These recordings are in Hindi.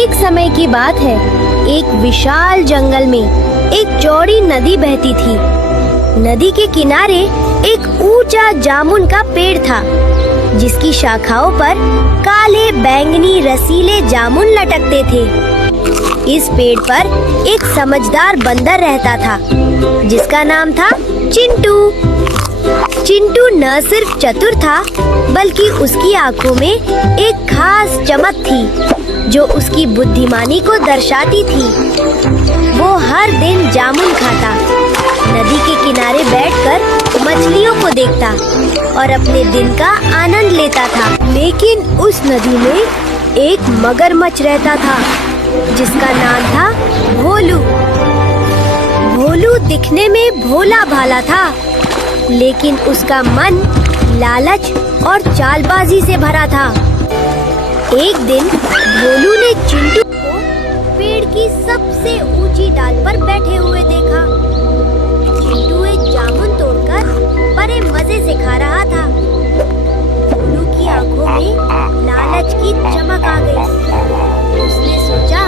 एक समय की बात है, एक विशाल जंगल में एक चौड़ी नदी बहती थी। नदी के किनारे एक ऊंचा जामुन का पेड़ था, जिसकी शाखाओं पर काले बैंगनी रसीले जामुन लटकते थे। इस पेड़ पर एक समझदार बंदर रहता था, जिसका नाम था चिंटू। चिंटू न सिर्फ चतुर था, बल्कि उसकी आंखों में एक खास चमक थी, जो उसकी बुद्धिमानी को दर्शाती थी। वो हर दिन जामुन खाता, नदी के किनारे बैठकर मछलियों को देखता और अपने दिन का आनंद लेता था। लेकिन उस नदी में एक मगरमच्छ रहता था, जिसका नाम था भोलू। भोलू दिखने में भोला भाला था, लेकिन उसका मन लालच और चालबाजी से भरा था। एक दिन भोलू ने चिंटू को पेड़ की सबसे ऊंची डाल पर बैठे हुए देखा। चिंटू एक जामुन तोड़कर बड़े मजे से खा रहा था। भोलू की आंखों में लालच की चमक आ गई। उसने सोचा,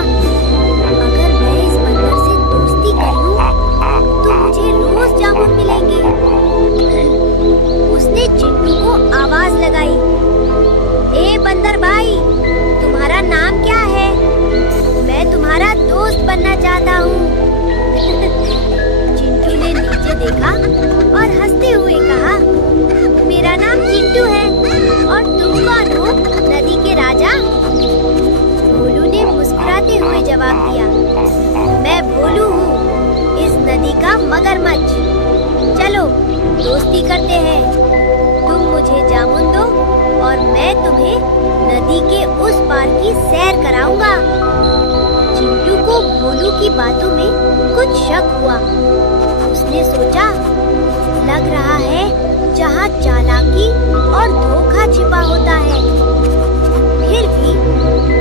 अगर मैं इस बंदर से दोस्ती कर लूं, तो मुझे रोज जामुन मिलेंगे। उसने चिंटू को आवाज लगाई, ए बंदर भाई, तुम्हारा नाम क्या है? मैं तुम्हारा दोस्त बनना चाहता हूँ। चिंटू ने नीचे देखा और हंसते हुए कहा, मेरा नाम चिंटू है, और तुम कौन हो, नदी के राजा? भोलू ने मुस्कुराते हुए जवाब दिया, मैं भोलू हूँ, इस नदी का मगरमच्छ। चलो दोस्ती करते हैं, तुम मुझे जामुन दो और मैं तुम्हें नदी के उस पार की सैर कराऊंगा। चिंटू को भोलू की बातों में कुछ शक हुआ। उसने सोचा, लग रहा है जहाँ चालाकी और धोखा छिपा होता है। फिर भी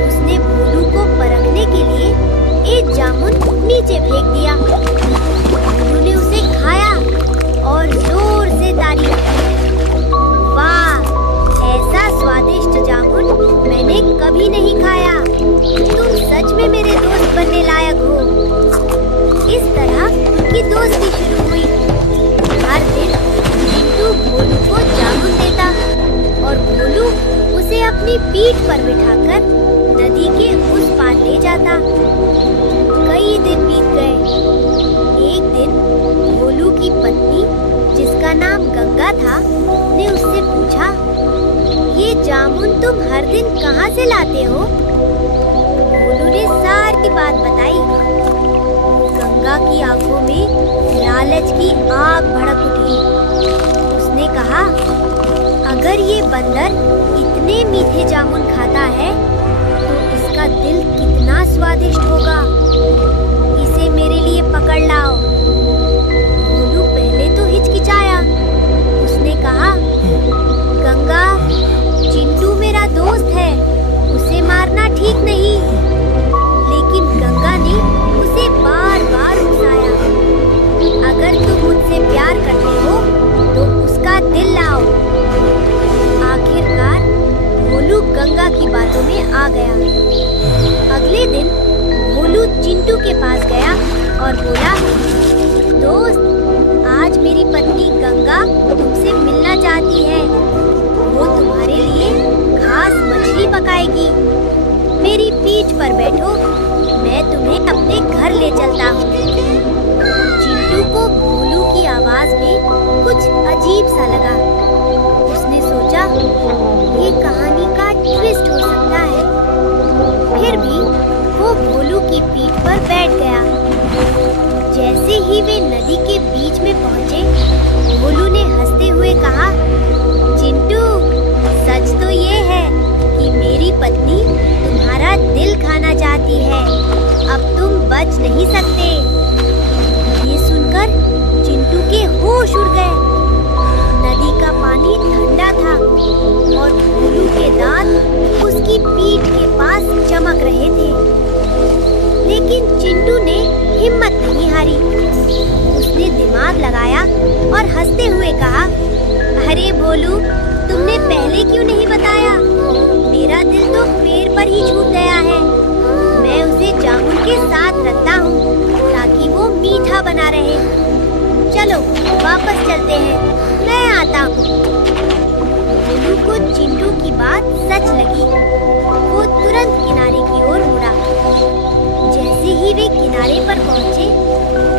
उसने भोलू को परखने के लिए एक जामुन नीचे फेंक दिया। भोलू ने उसे खाया और जोर से तारीफ की। वाह, ऐसा स्वादिष्ट जामुन मैंने कभी नहीं खाया। तुम सच में मेरे दोस्त बनने लायक हो। इस तरह की दोस्ती शुरू हुई। हर दिन चिंटू भोलू को जामुन देता और भोलू उसे अपनी पीठ पर बिठाकर नदी के उस पार ले जाता। कई दिन बीत गए। एक दिन भोलू की पत्नी, जिसका नाम गंगा था, ने उससे पूछा, ये जामुन तुम हर दिन कहाँ से लाते हो? भोलू ने सारी बात बताई। गंगा की आंखों में लालच की आग भड़क उठी। उसने कहा, अगर ये बंदर इतने मीठे जामुन खाता है, तो इसका दिल कितना स्वादिष्ट होगा। इसे मेरे लिए पकड़ लाओ। भोलू पहले तो हिचकिचाया। उसने कहा, गंगा, चिंटू मेरा दोस्त है, उसे मारना ठीक नहीं। लेकिन गंगा ने उसे बार बार उकसाया, अगर तुम मुझसे प्यार करते हो तो उसका दिल लाओ। आखिरकार भोलू गंगा की बातों में आ गया। अगले दिन भोलू चिंटू के पास गया और बोला, दोस्त, आज मेरी पत्नी गंगा तुमसे मिलना चाहती है। वो तुम्हारे लिए खास मछली पकाएगी। मेरी पीठ पर बैठो, मैं तुम्हें अपने घर ले चलता हूँ। चिंटू को भोलू की आवाज में कुछ अजीब सा लगा। उसने सोचा, ये कहानी का ट्विस्ट हो सकता है। फिर भी वो भोलू की पीठ पर बैठ गया। जैसे ही वे नदी के बीच में पहुंचे, भोलू ने हंसते हुए कहा, चिंटू, सच तो ये है कि मेरी पत्नी तुम्हारा दिल खाना चाहती है। अब तुम बच नहीं सकते। ये सुनकर चिंटू के होश उड़ गए। नदी का पानी ठंडा था और भोलू के दांत उसकी पीठ के पास चमक रहे थे। लेकिन चिंटू ने हिम्मत नहीं हारी। उसने दिमाग लगाया और हंसते हुए कहा, अरे भोलू, तुमने पहले क्यों नहीं बताया? मेरा दिल तो पेड़ पर ही छूट गया है। चलो वापस चलते हैं, मैं आता हूँ। भोलू को चिंटू की बात सच लगी। वो तुरंत किनारे की ओर मुड़ा। जैसे ही वे किनारे पर पहुँचे,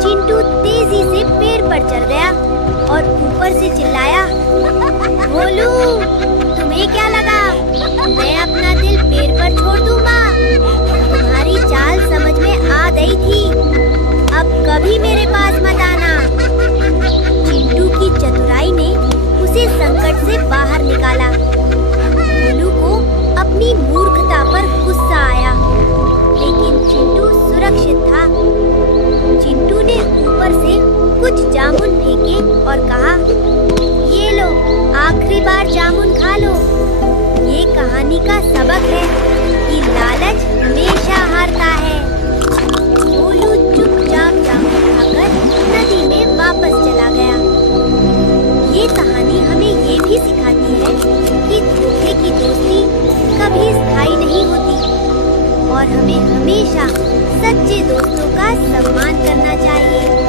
चिंटू तेजी से पेड़ पर चढ़ गया और ऊपर से चिल्लाया, भोलू, तुम्हें क्या लगा मैं अपना दिल पेड़ पर छोड़ दूंगा? तुम्हारी चाल समझ में आ गई थी, अब कभी मेरे पास मत आना। चिंटू की चतुराई ने उसे संकट से बाहर निकाला। भोलू को अपनी मूर्खता पर गुस्सा आया, लेकिन चिंटू सुरक्षित था। चिंटू ने ऊपर से कुछ जामुन फेंके और कहा, ये लो, आखिरी बार जामुन खा लो। ये कहानी का सबक है कि लालच हमेशा हारता है। भोलू चुपचाप जामुन खाकर नदी में वापस चला गया। ये कहानी हमें ये भी सिखाती है कि धोखे की दोस्ती कभी स्थायी नहीं होती और हमें हमेशा सच्चे दोस्तों का सम्मान करना चाहिए।